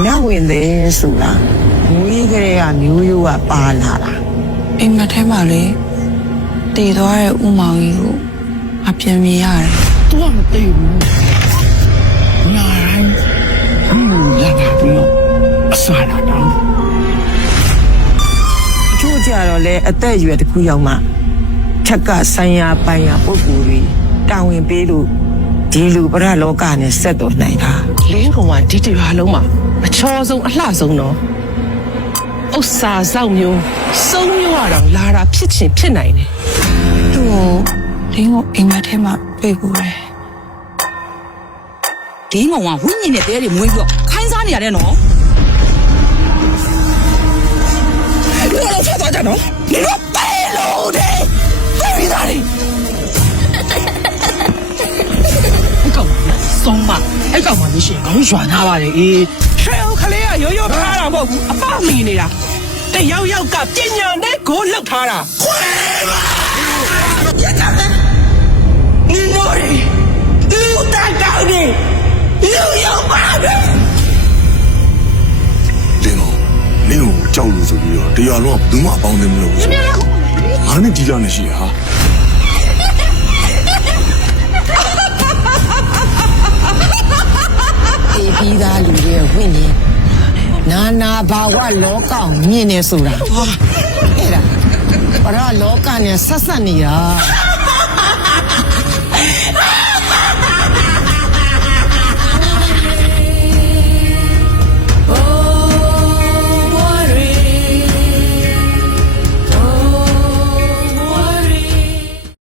မြဝင်တယ်ဆိုတာမွေးကလေးကမျိုးရိုးကပါလာတာအိမ်မက်ထဲမှာလေတည်သွားတဲ့ဥမောင်ကြီးကိုအပြန်မြင်ရတယ်သူကမသိဘူးညာတိုင်းဟိုလာတာပြီးတော့အစားလာတော့အချို့ကြတော့လေအသက်အရွယ်တစ်ခုရောက်မှထက်ကဆိုင်ရာပိုင်ရာပုံကိုယ်တွေတာဝန်ပေးလို့ ဒီလူပရလောကနဲ့ဆက်တော်နိုင်တာလင်းကောင်ကဒီတရွာလုံးမှာအချောဆုံးအလှဆုံးတော့ဥစ္စာစောက်မျိုးစုံမျိုးရတော့လာတာဖြစ်ချင်ဖြစ်နိုင်တယ်သူ့ကိုလင်းကိုအိမ်မက်ထဲမှာတွေ့ဘူးတယ်ဒင်းကောင်ကဝိညာဉ်နဲ့တဲတွေမွေးပြီးတော့ခိုင်းစားနေရတယ်နော်ဘယ်လိုဆက်သွားကြတော့ ဆုံးမှအဲ့ကောင်မှလို့ရှိရင်ခေါင်းရွာနာပါတယ်အေးထရေခလေးကရိုးရိုးဖားတာမဟုတ်ဘူးအပမီနေတာတယောက်ယောက်ကပညာနဲ့ကိုလောက်ထားတာခွဲပါရတာနင်တို့လူတောက်တောက်နေလူရောက်ပါပဲလင်းတော့မင်းကိုကြောက်လို့ဆိုပြီးတော့တရားလုံးကဘူးမအပေါင်းသိမလို့ငါနဲ့ဒီလာနေရှိဟာ နာနာဘာဝလောကကိုမြင်နေဆိုတာအဲ့ဒါပရလောကနဲ့ဆက်ဆက်နေတာ